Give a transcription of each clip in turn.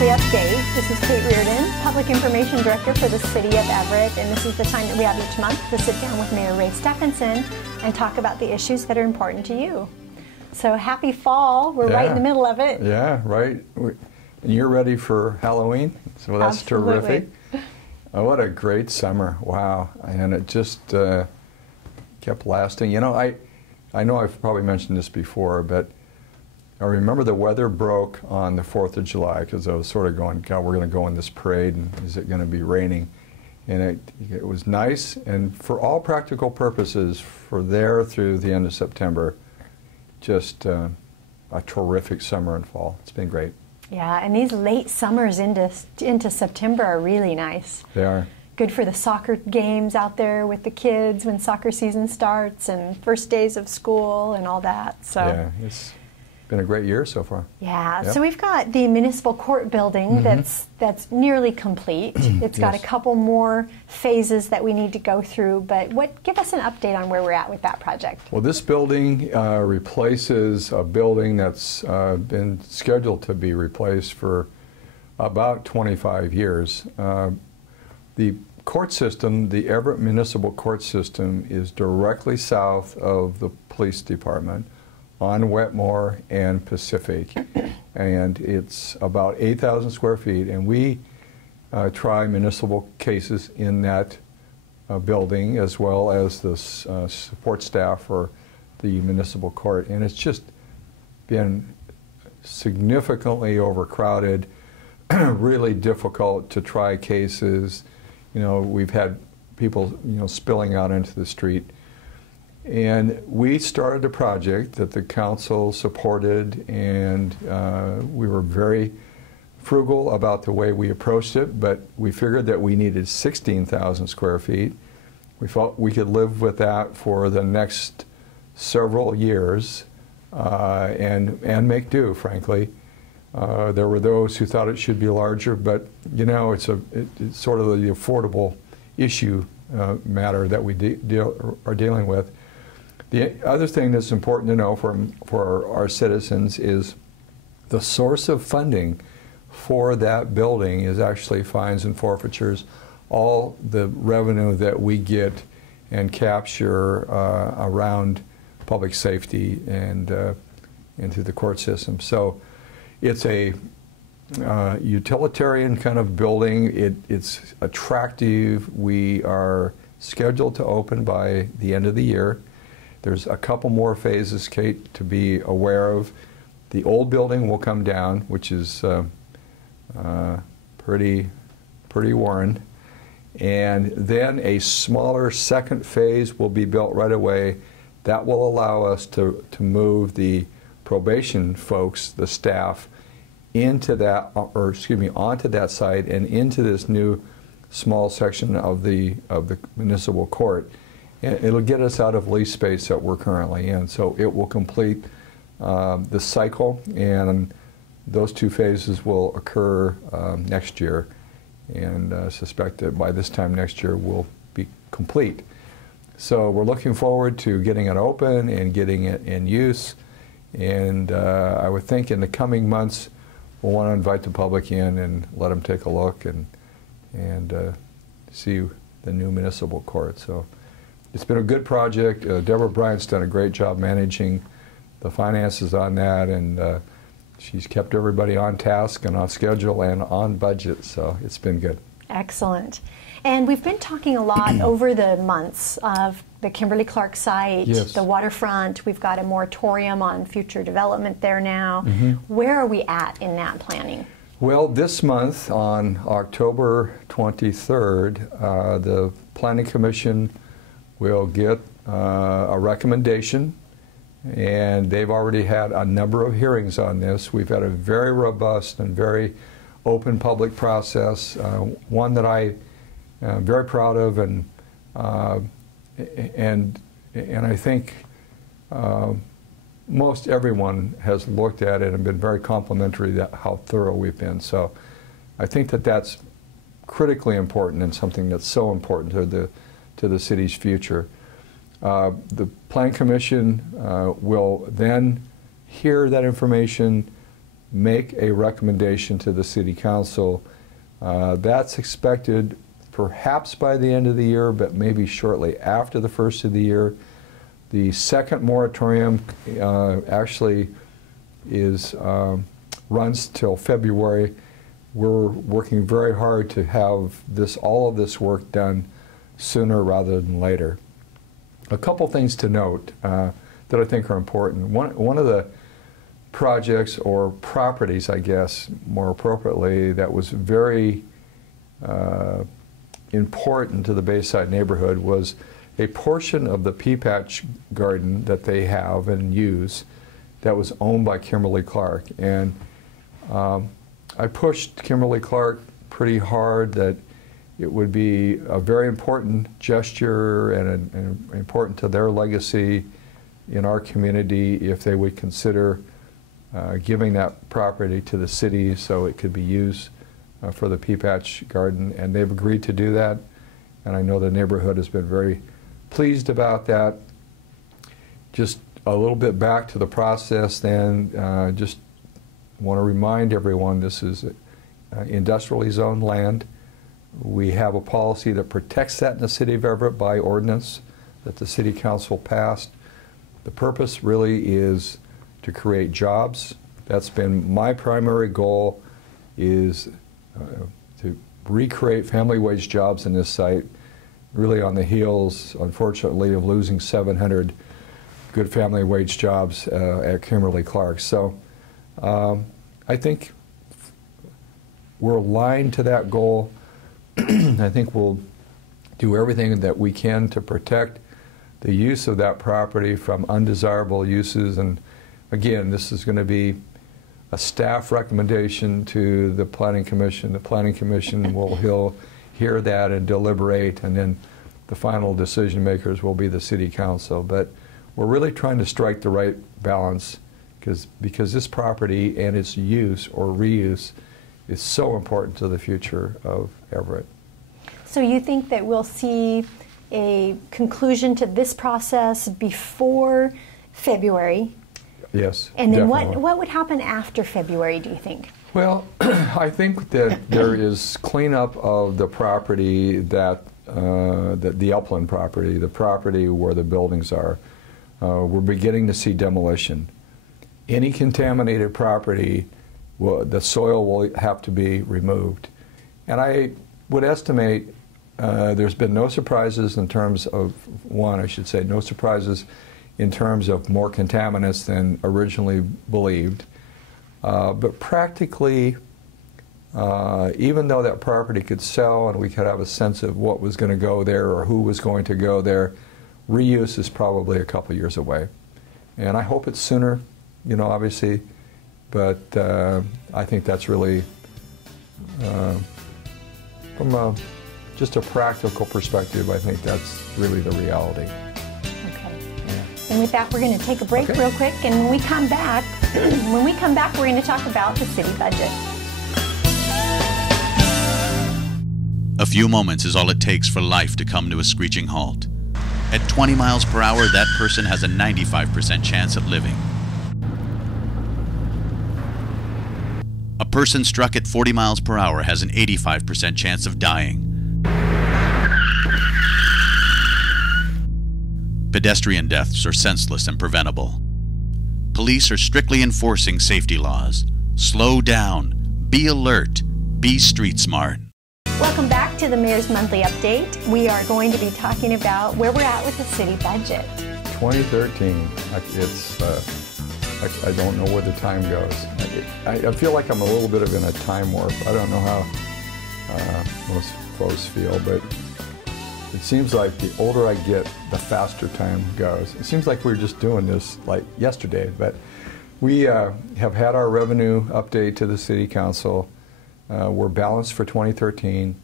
Weekly Update. This is Kate Reardon, Public Information Director for the City of Everett, and this is the time that we have each month to sit down with Mayor Ray Stephenson and talk about the issues that are important to you. So happy fall. We're right in the middle of it. Yeah, right. And you're ready for Halloween, so that's terrific. Oh, what a great summer. Wow. And it just kept lasting. You know, I know I've probably mentioned this before, but I remember the weather broke on the 4th of July because I was sort of going, God, we're going to go on this parade, and is it going to be raining? And it was nice, and for all practical purposes, for there through the end of September, just a terrific summer and fall. It's been great. Yeah, and these late summers into September are really nice. They are. Good for the soccer games out there with the kids when soccer season starts and first days of school and all that. So yeah, it's been a great year so far. Yeah, yep. So we've got the municipal court building that's nearly complete. It's got a couple more phases that we need to go through, but give us an update on where we're at with that project. Well, this building replaces a building that's been scheduled to be replaced for about 25 years. The court system, the Everett Municipal Court System, is directly south of the police department on Wetmore and Pacific, and it's about 8,000 square feet, and we try municipal cases in that building as well as the support staff for the municipal court, and it's just been significantly overcrowded, really difficult to try cases. You know, we've had people, spilling out into the street. And we started a project that the council supported, and we were very frugal about the way we approached it, but we figured that we needed 16,000 square feet. We felt we could live with that for the next several years and make do, frankly. There were those who thought it should be larger, but it's sort of the affordable issue matter that we are dealing with. The other thing that's important to know for our citizens is the source of funding for that building is actually fines and forfeitures, all the revenue that we get and capture around public safety and through the court system. So it's a utilitarian kind of building. It's attractive. We are scheduled to open by the end of the year. There's a couple more phases, Kate, to be aware of. The old building will come down, which is pretty worn. And then a smaller second phase will be built right away. That will allow us to move the probation folks, the staff, into that, onto that site and into this new small section of the municipal court. It'll get us out of lease space that we're currently in, so it will complete the cycle, and those two phases will occur next year, and suspect that by this time next year we'll be complete. So we're looking forward to getting it open and getting it in use, and I would think in the coming months we'll want to invite the public in and let them take a look and see the new municipal court. So it's been a good project. Deborah Bryant's done a great job managing the finances on that, and she's kept everybody on task and on schedule and on budget, so it's been good. Excellent. And we've been talking a lot over the months of the Kimberly-Clark site, the waterfront. We've got a moratorium on future development there now. Where are we at in that planning? Well, this month, on October 23rd, the Planning Commission will get a recommendation, and they've already had a number of hearings on this. We've had a very robust and very open public process, one that I am very proud of, and I think most everyone has looked at it and been very complimentary that how thorough we've been. So I think that that's critically important and something that's so important to the city's future. The Plan Commission will then hear that information, make a recommendation to the City Council. That's expected perhaps by the end of the year, but maybe shortly after the first of the year. The second moratorium actually runs till February. We're working very hard to have all of this work done sooner rather than later. A couple things to note that I think are important. One of the projects or properties, I guess, more appropriately, that was very important to the Bayside neighborhood was a portion of the pea patch garden that they have and use that was owned by Kimberly-Clark. And I pushed Kimberly-Clark pretty hard that it would be a very important gesture and important to their legacy in our community if they would consider giving that property to the city so it could be used for the pea patch garden, and they've agreed to do that, and I know the neighborhood has been very pleased about that. Just a little bit back to the process then, just want to remind everyone this is industrially zoned land. We have a policy that protects that in the City of Everett by ordinance that the City Council passed. The purpose really is to create jobs. That's been my primary goal, is to recreate family wage jobs in this site, really on the heels, unfortunately, of losing 700 good family wage jobs at Kimberly-Clark. So I think we're aligned to that goal. I think we'll do everything that we can to protect the use of that property from undesirable uses. And again, this is going to be a staff recommendation to the Planning Commission. The Planning Commission will hear that and deliberate, and then the final decision makers will be the City Council. But we're really trying to strike the right balance because this property and its use or reuse is so important to the future of Everett. So you think that we'll see a conclusion to this process before February? Yes, and then definitely. what would happen after February, do you think? Well, I think that there is cleanup of the property that the upland property, the property where the buildings are. We're beginning to see demolition. Any contaminated property, the soil will have to be removed. And I would estimate there's been no surprises in terms of, no surprises in terms of more contaminants than originally believed. But practically, even though that property could sell and we could have a sense of what was going to go there or who was going to go there, reuse is probably a couple years away. And I hope it's sooner, obviously, but I think that's really, from just a practical perspective, I think that's really the reality. And with that, we're going to take a break real quick, and when we come back, we're going to talk about the city budget. A few moments is all it takes for life to come to a screeching halt. At 20 miles per hour, that person has a 95% chance of living. A person struck at 40 miles per hour has an 85% chance of dying. Pedestrian deaths are senseless and preventable. Police are strictly enforcing safety laws. Slow down, be alert, be street smart. Welcome back to the Mayor's Monthly Update. We are going to be talking about where we're at with the city budget. 2013, I don't know where the time goes. I feel like I'm a little bit in a time warp. I don't know how most folks feel, but it seems like the older I get, the faster time goes. It seems like we were just doing this like yesterday, but we have had our revenue update to the City Council. We're balanced for 2013.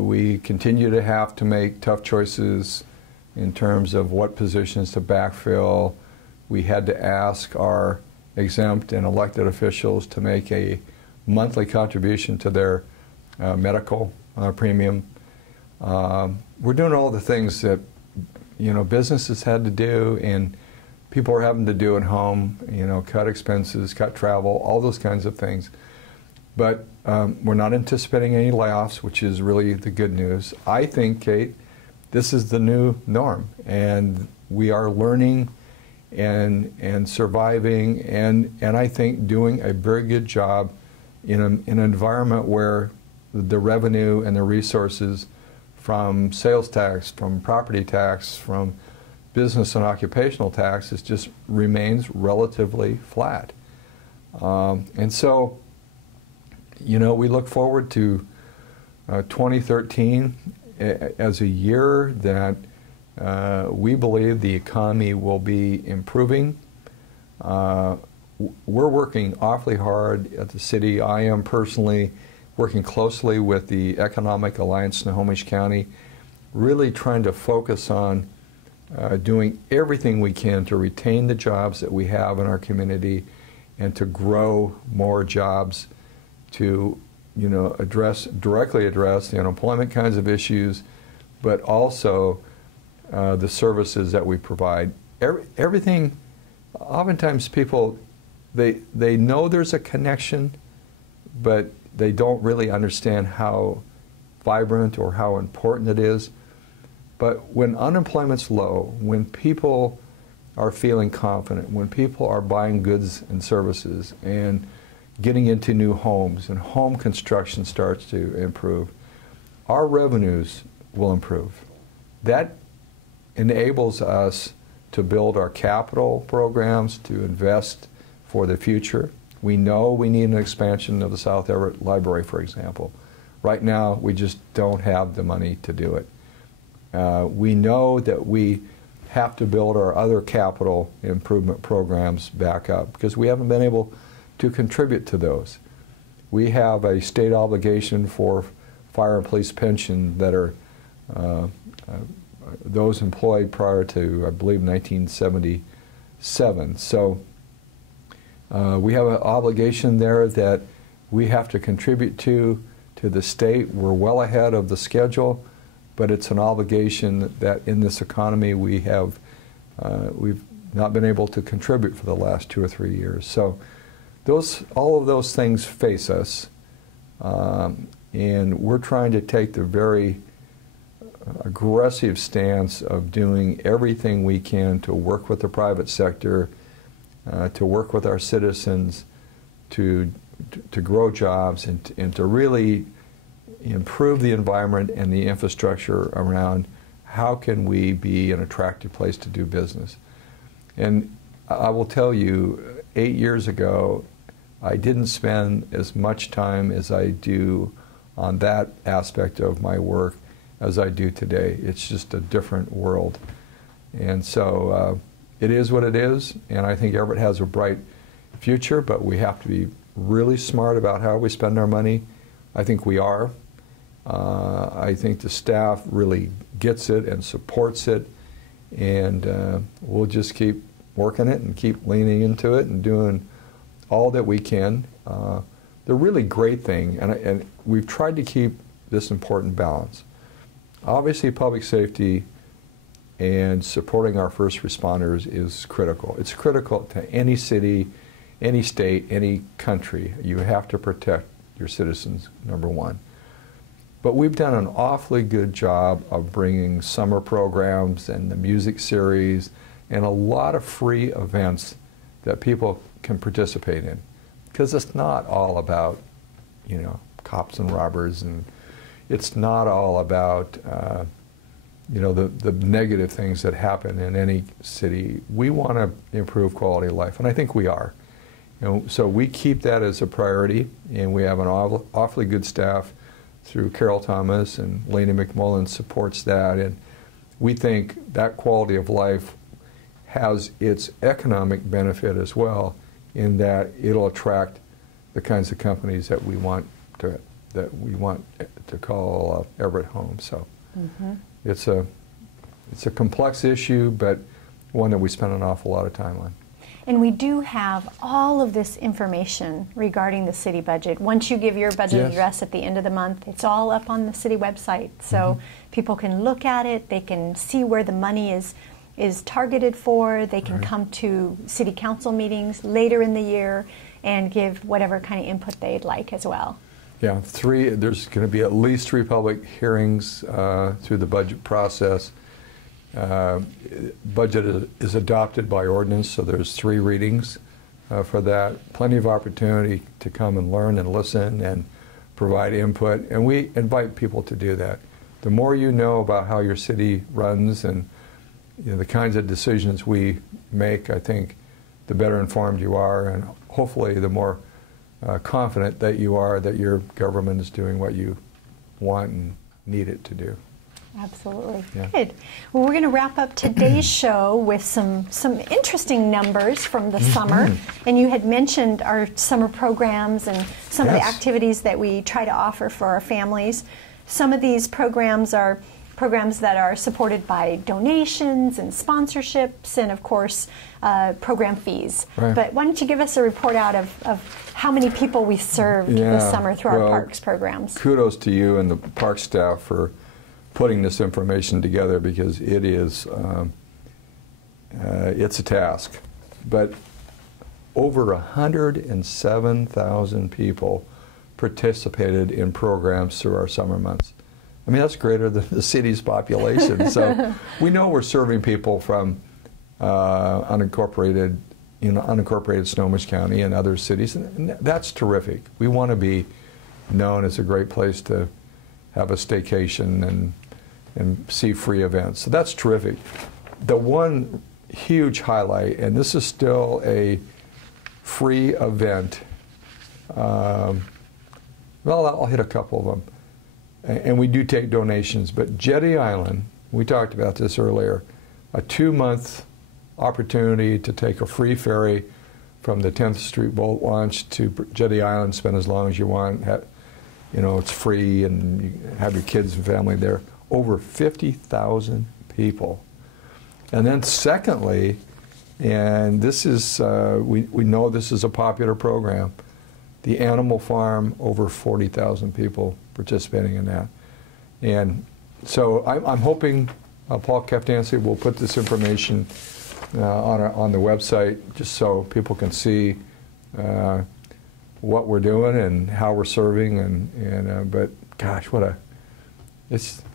We continue to have to make tough choices in terms of what positions to backfill. We had to ask our exempt and elected officials to make a monthly contribution to their medical premium. We're doing all the things that businesses had to do, and people are having to do at home, you know, cut expenses, cut travel, all those kinds of things. But we're not anticipating any layoffs, which is really the good news. I think, Kate, this is the new norm, and we are learning and surviving, and I think doing a very good job in an environment where the revenue and the resources from sales tax, from property tax, from business and occupational taxes just remains relatively flat. And so, you know, we look forward to 2013 as a year that we believe the economy will be improving. We're working awfully hard at the city. I am personally working closely with the Economic Alliance Snohomish County, really trying to focus on doing everything we can to retain the jobs that we have in our community and to grow more jobs to, you know, directly address the unemployment kinds of issues, but also the services that we provide. Everything, oftentimes people, they know there's a connection, but they don't really understand how vibrant or how important it is. But when unemployment's low, when people are feeling confident, when people are buying goods and services and getting into new homes and home construction starts to improve, our revenues will improve. That enables us to build our capital programs, to invest for the future. We know we need an expansion of the South Everett Library, for example. Right now, we just don't have the money to do it. We know that we have to build our other capital improvement programs back up because we haven't been able to contribute to those. We have a state obligation for fire and police pension that are those employed prior to, I believe, 1977. So we have an obligation there that we have to contribute to the state. We're well ahead of the schedule, but it's an obligation that in this economy we have, we've not been able to contribute for the last 2 or 3 years. So all of those things face us, and we're trying to take the very aggressive stance of doing everything we can to work with the private sector, to work with our citizens, to grow jobs and to really improve the environment and the infrastructure around how can we be an attractive place to do business. And I will tell you, 8 years ago, I didn't spend as much time as I do on that aspect of my work as I do today. It's just a different world. And so it is what it is, and I think Everett has a bright future, but we have to be really smart about how we spend our money. I think we are. I think the staff really gets it and supports it, and we'll just keep working it and keep leaning into it and doing all that we can. The really great thing, and we've tried to keep this important balance. Obviously, public safety and supporting our first responders is critical. It's critical to any city, any state, any country. You have to protect your citizens, number one. But we've done an awfully good job of bringing summer programs and the music series and a lot of free events that people can participate in. Because it's not all about, you know, cops and robbers, and it's not all about, you know, the negative things that happen in any city. We want to improve quality of life, and I think we are. You know, so we keep that as a priority, and we have an awfully good staff through Carol Thomas, and Laney McMullen supports that, and we think that quality of life has its economic benefit as well, in that it'll attract the kinds of companies that we want to call Everett home. So it's a complex issue, but one that we spend an awful lot of time on. And we do have all of this information regarding the city budget. Once you give your budget address at the end of the month, it's all up on the city website. So people can look at it, they can see where the money is is targeted for. They can come to city council meetings later in the year and give whatever kind of input they'd like as well. Yeah, there's going to be at least 3 public hearings through the budget process. Budget is adopted by ordinance, so there's 3 readings for that. Plenty of opportunity to come and learn and listen and provide input, and we invite people to do that. The more you know about how your city runs and the kinds of decisions we make, I think the better informed you are, and hopefully the more confident that you are that your government is doing what you want and need it to do. Absolutely. Yeah. Good. Well, we're going to wrap up today's show with some interesting numbers from the summer. And you had mentioned our summer programs and some of the activities that we try to offer for our families. Some of these programs are programs that are supported by donations and sponsorships and, of course, program fees. Right. But why don't you give us a report out of how many people we served this summer through our parks programs? Kudos to you and the park staff for putting this information together, because it is it's a task. But over 107,000 people participated in programs through our summer months. I mean, that's greater than the city's population. So we know we're serving people from unincorporated Snohomish County and other cities, and that's terrific. We want to be known as a great place to have a staycation and see free events. So that's terrific. The one huge highlight, and this is still a free event, well, I'll hit a couple of them. And we do take donations, but Jetty Island, we talked about this earlier, a 2-month opportunity to take a free ferry from the 10th Street boat launch to Jetty Island, spend as long as you want. It's free, and you have your kids and family there. Over 50,000 people. And then secondly, and this is, we know this is a popular program, the Animal Farm, over 40,000 people participating in that. And so I'm hoping Paul Keftancy will put this information on the website, just so people can see what we're doing and how we're serving. But gosh,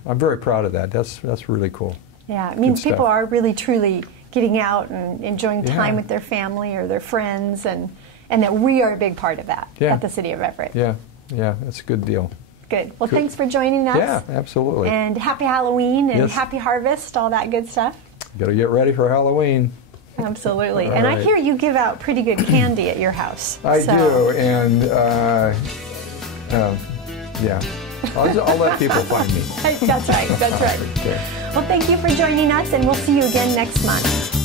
I'm very proud of that. That's really cool. Yeah, it means people are really truly getting out and enjoying time with their family or their friends, and that we are a big part of that at the City of Everett. Yeah, that's a good deal. Good. Well, thanks for joining us. Yeah, absolutely. And happy Halloween and happy harvest, all that good stuff. Got to get ready for Halloween. Absolutely. And I hear you give out pretty good candy at your house. I do, and yeah. I'll let people find me. That's right. That's right. Okay. Well, thank you for joining us, and we'll see you again next month.